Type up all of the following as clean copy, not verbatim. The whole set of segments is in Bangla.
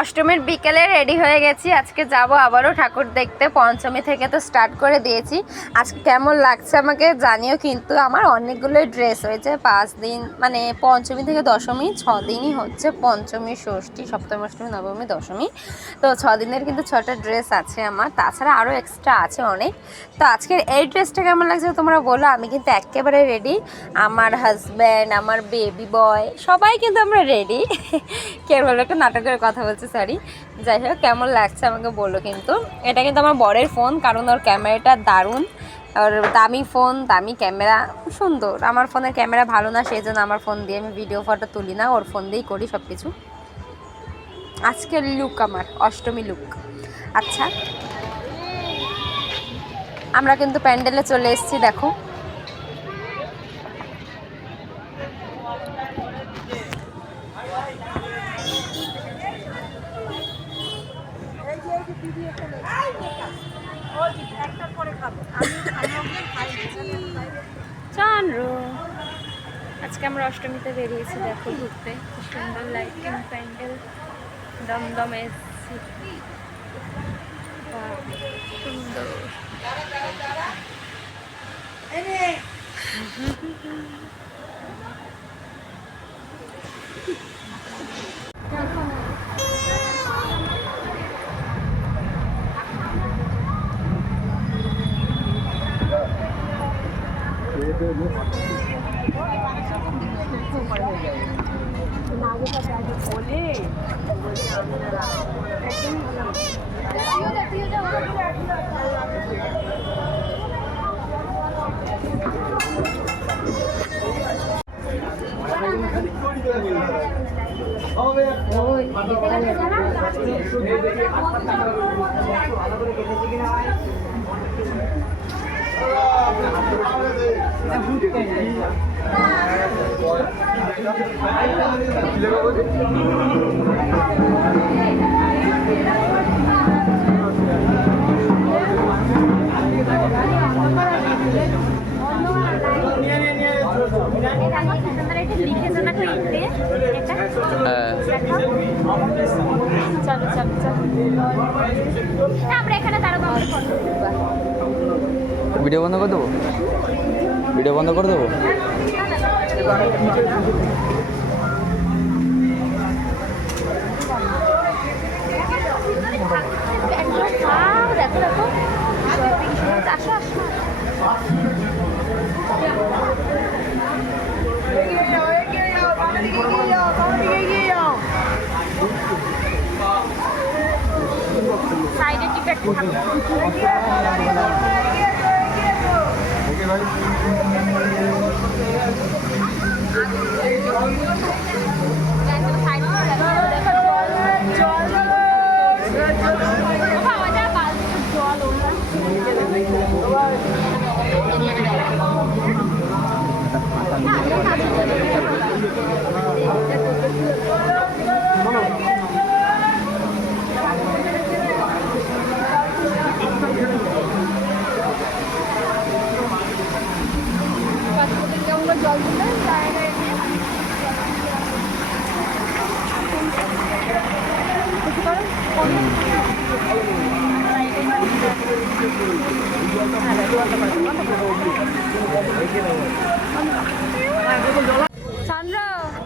অষ্টমীর বিকেলে রেডি হয়ে গেছি। আজকে যাব আবারও ঠাকুর দেখতে। পঞ্চমী থেকে তো স্টার্ট করে দিয়েছি। আজকে কেমন লাগছে আমাকে জানিও। কিন্তু আমার অনেকগুলো ড্রেস হয়েছে 5 দিন, মানে পঞ্চমী থেকে দশমী 6 দিনই হচ্ছে। পঞ্চমী, ষষ্ঠী, সপ্তমী, অষ্টমী, নবমী, দশমী, তো 6 দিনের কিন্তু 6টা ড্রেস আছে আমার। তাছাড়া আরও এক্সট্রা আছে অনেক। তো আজকের এই ড্রেসটা কেমন লাগছে তোমরা বলো। আমি কিন্তু একেবারে রেডি। আমার হাজব্যান্ড, আমার বেবি বয়, সবাই কিন্তু আমরা রেডি। কে বলবো, একটা নাটকের কথা বলছি, সরি। যাই হোক, কেমন লাগছে আমাকে বলো। কিন্তু এটা কিন্তু আমার বরের ফোন, কারণ ওর ক্যামেরাটা দারুণ। আর দামি ফোন, দামি ক্যামেরা, সুন্দর। আমার ফোনের ক্যামেরা ভালো না, সেই জন্য আমার ফোন দিয়ে আমি ভিডিও ফটো তুলি না, ওর ফোন দিয়েই করি সব কিছু। আজকের লুক আমার অষ্টমী লুক। আচ্ছা, আমরা কিন্তু প্যান্ডেলে চলে এসেছি, দেখো। চন্দ্র, আজকে আমরা অষ্টমীতে বেরিয়েছি, দেখো ঘুরতে। সুন্দর লাইটিং, প্যান্ডেল, দমদম এসছি। সুন্দর। ভিডিও বন্ধ করে দেবো, ভিডিও বন্ধ করে দেবো। সাইডে টিকিট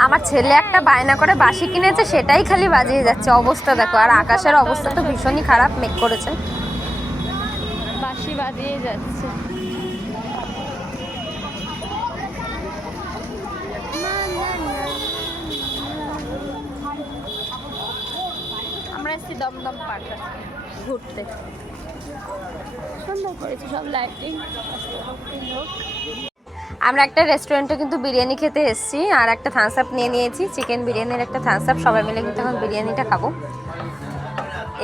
আমার ছেলে একটা বায়না করে বাঁশি কিনেছে, সেটাই খালি বাজিয়ে যাচ্ছে। অবস্থা দেখো। আর আকাশের অবস্থা তো ভীষণই খারাপ, মেঘ করেছে, বাঁশি বাজিয়ে যাচ্ছে। আমরা এসেছি দমদম পার্ক ঘুরতে। সুন্দর করেছে সব লাইটিং। আমরা একটা রেস্টুরেন্টে কিন্তু বিরিয়ানি খেতে এসেছি, আর একটা থামস আপ নিয়ে নিয়েছি, চিকেন বিরিয়ানির একটা থামস আপ। সবাই মিলে কিন্তু এখন বিরিয়ানিটা খাবো।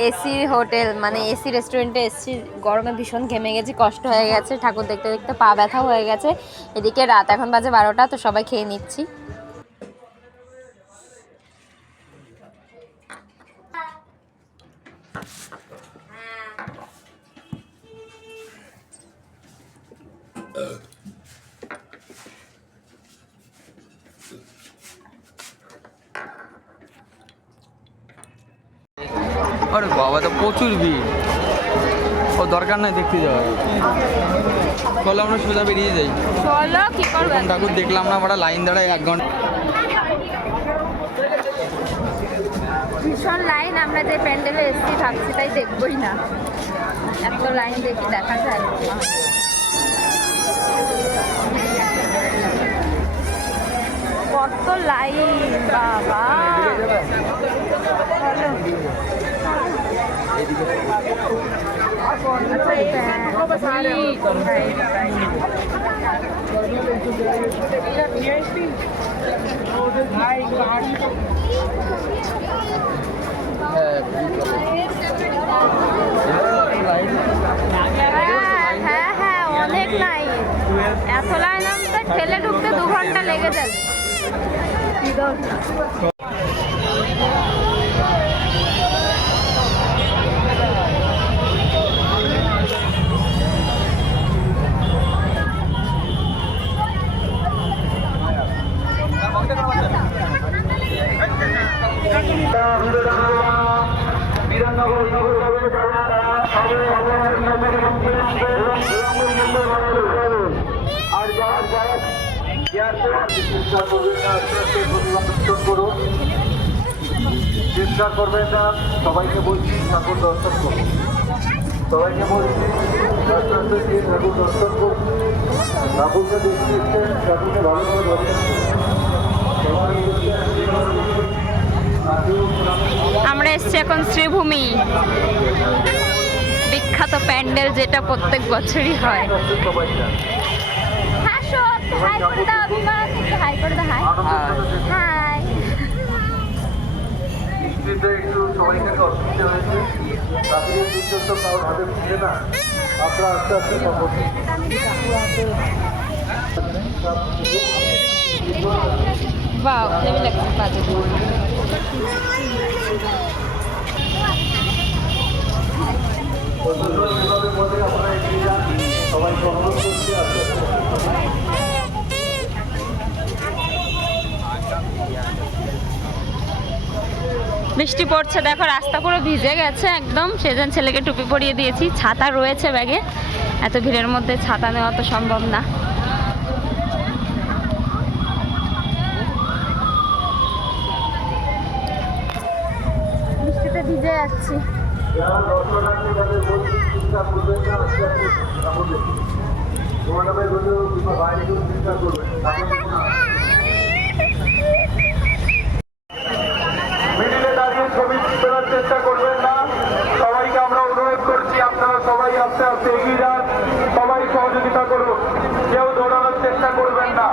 এসি হোটেল, মানে এসি রেস্টুরেন্টে এসেছি। গরমে ভীষণ ঘেমে গেছি, কষ্ট হয়ে গেছে, ঠাকুর দেখতে দেখতে পা ব্যথা হয়ে গেছে। এদিকে রাত এখন বাজে 12টা, তো সবাই খেয়ে নিচ্ছি। আরে বাবা, তো প্রচুর ভিড়। ও দরকার নাই দেখতে যাওয়া, চলো আমরা সোজা বেরিয়ে যাই। চলো, কি করবে? ঠাকুর দেখলাম না, আমরা লাইন দাঁড়ায় 1 ঘন্টা। ভীষণ লাইন, আমরা যে প্যান্ডেলে এসছি ভাবছি তাই দেখবই না, এত লাইন দেখি দেখা যায়। কত লাইন বাবা। হ্যাঁ হ্যাঁ, অনেক লাইন। এত লাইন আমাদের ঠেলে ঢুকতে 2 ঘন্টা লেগে যাবে। আর যারা যারা চেষ্টা করবেন না, করুন, চেষ্টা করবেন না। সবাইকে বলছি ঠাকুর দর্শন করুন, সবাইকে বলছি ঠাকুর দর্শন করুন। ঠাকুরকে দেখতে এসছেন, ঠাকুরকে ভালোভাবে দর্শন আমরা এসছি এখন শ্রীভূমি, বিখ্যাত প্যান্ডেল যেটা প্রত্যেক বছরই হয়। একটু সবাইকে অসুবিধা হয়েছে, ঠাকুরের বিদ্যুৎ তো কারোর হাতে ফুটে না, আপনারা আস্তে আস্তে খবর বাহ, হেভি লাগছে বাজে। মধ্যে আপনারা এগিয়ে যান, সবাইকে অনুরোধ করছি আস্তে আস্তে। বৃষ্টি পড়ছে, দেখো রাস্তা পুরো ভিজে গেছে একদম। সেজন্য ছেলেকে টুপি পরিয়ে দিয়েছি, ছাতা রয়েছে ব্যাগে। এত ভিড়ের মধ্যে ছাতা নেওয়া তো সম্ভব না। বৃষ্টিতে ভিজে যাচ্ছি। যারা দর্শনার্থী তাদের বলছি চিন্তা করবেন না, আস্তে আস্তে ঠাকুর দেখুন। তোমাদের বাইরে চিন্তা করবেন মিডিলে দাঁড়িয়ে ছবি তোলার চেষ্টা করবেন না। সবাইকে আমরা অনুরোধ করছি, আপনারা সবাই আস্তে আস্তে এগিয়ে যান, সবাই সহযোগিতা করুন, কেউ দৌড়ানোর চেষ্টা করবেন না।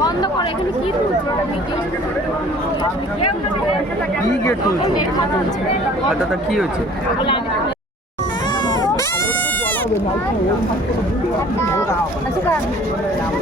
বন্ধ করে, এখানে কি তুলছে? কি গেট তুলছে? আচ্ছা, কি হয়েছে? ধরে যাবো।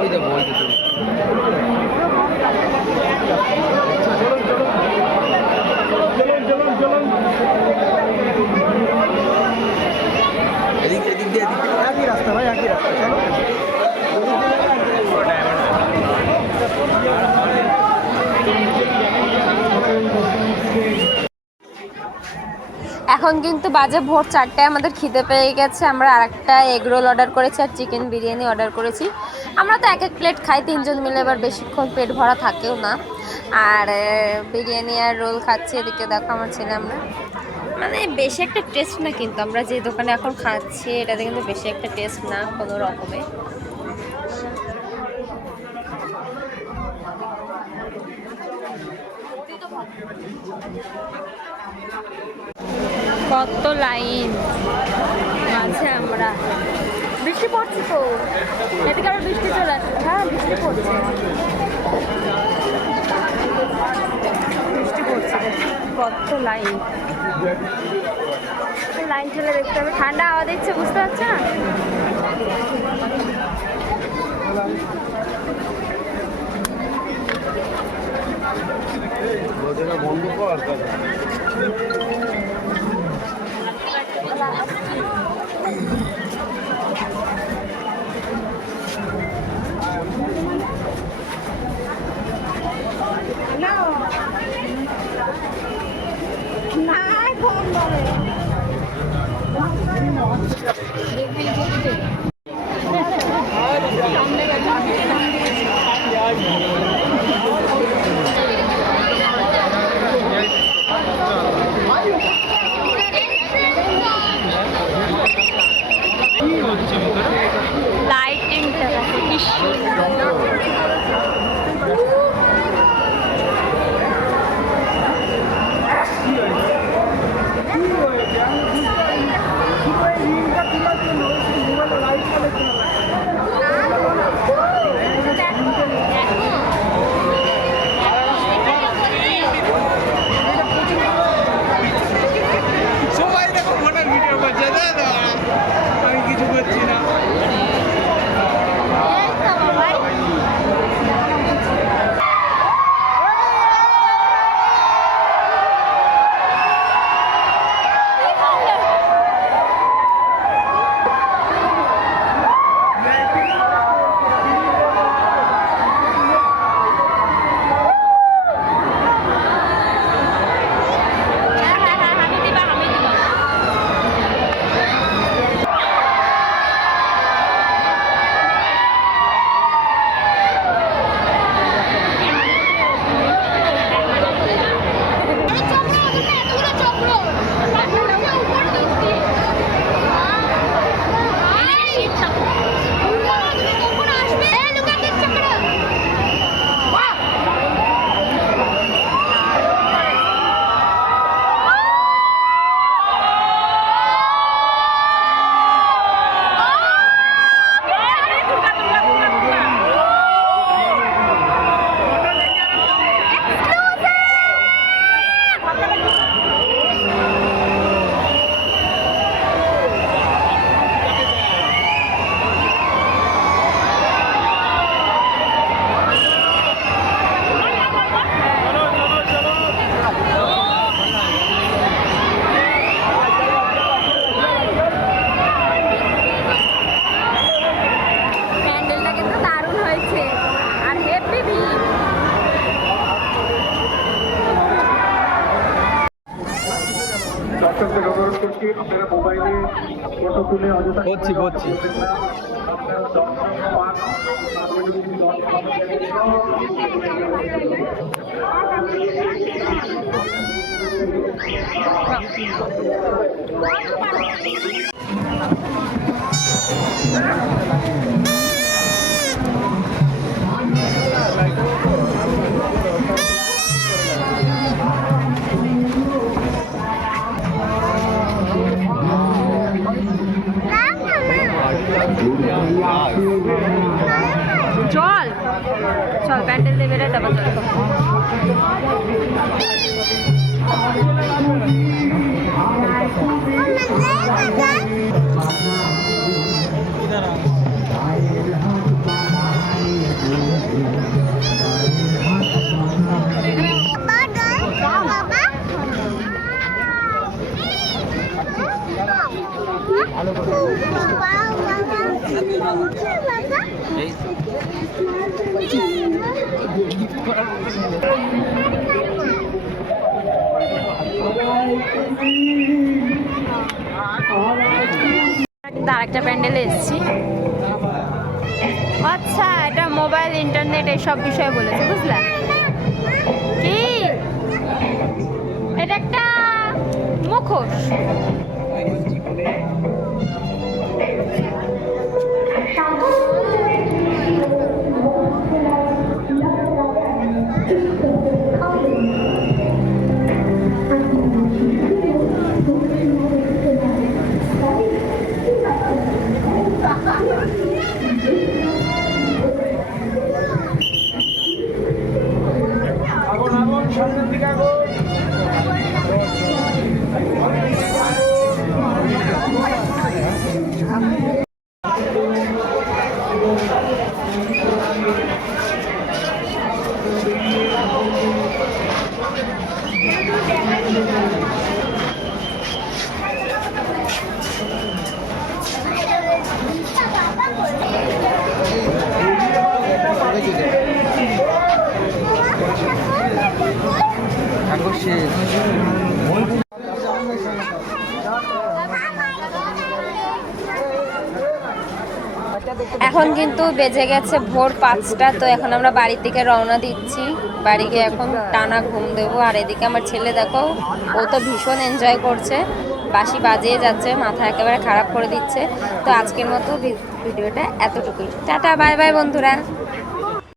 ওই দেখো, ওই দেখো। এখন কিন্তু বাজে ভোর 4টায়, আমাদের খিদে পেয়ে গেছে। আমরা আরেকটা এগ রোল অর্ডার করেছি আর চিকেন বিরিয়ানি অর্ডার করেছি। আমরা তো এক এক প্লেট খাই 3 জন মিলে, এবার বেশিক্ষণ পেট ভরা থাকেও না। আর বিরিয়ানি আর রোল খাচ্ছি। এদিকে দেখো আমার ছেলে, আমরা মানে বেশি একটা টেস্ট না, কিন্তু আমরা যে দোকানে এখন খাচ্ছি এটাতে কিন্তু বেশি একটা টেস্ট না কোনো রকমে। কত লাইন আছে। আমরা বৃষ্টি পড়ছে তো, এদিকে আবার বৃষ্টি চলে আসছে। হ্যাঁ বৃষ্টি পড়ছে, বৃষ্টি পড়ছে। কত লাইন, লাইন চলে দেখতে হবে। ঠান্ডা হাওয়া দিচ্ছে, বুঝতে পারছো না? বন্ধ কর লাইটিংটা দেখো কি সুন্দর। সবাই দেখো ফোনের ভিডিও করছে, দাদা আমি কিছু করছি না। দর্শকদের অনুরোধ করছি আপনারা মোবাইলে ফটো তুলে অযথা করছি করছি। চল চল প্যান্ডেল দেবে রে, তারপর চল। এই একটা প্যান্ডেলে এসেছি। আচ্ছা, এটা মোবাইল ইন্টারনেট এইসব বিষয়ে বলেছে, বুঝলা? কি এটা একটা মুখোশ। এখন কিন্তু বেজে গেছে ভোর 5টা। তো এখন আমরা বাড়ির দিকে রওনা দিচ্ছি। বাড়ি গিয়ে এখন টানা ঘুম দেবো। আর এদিকে আমার ছেলে দেখো, ও তো ভীষণ এনজয় করছে, বাঁশি বাজিয়ে যাচ্ছে, মাথা একেবারে খারাপ করে দিচ্ছে। তো আজকের মতো ভিডিওটা এতটুকুই। টাটা, বাই বাই বন্ধুরা।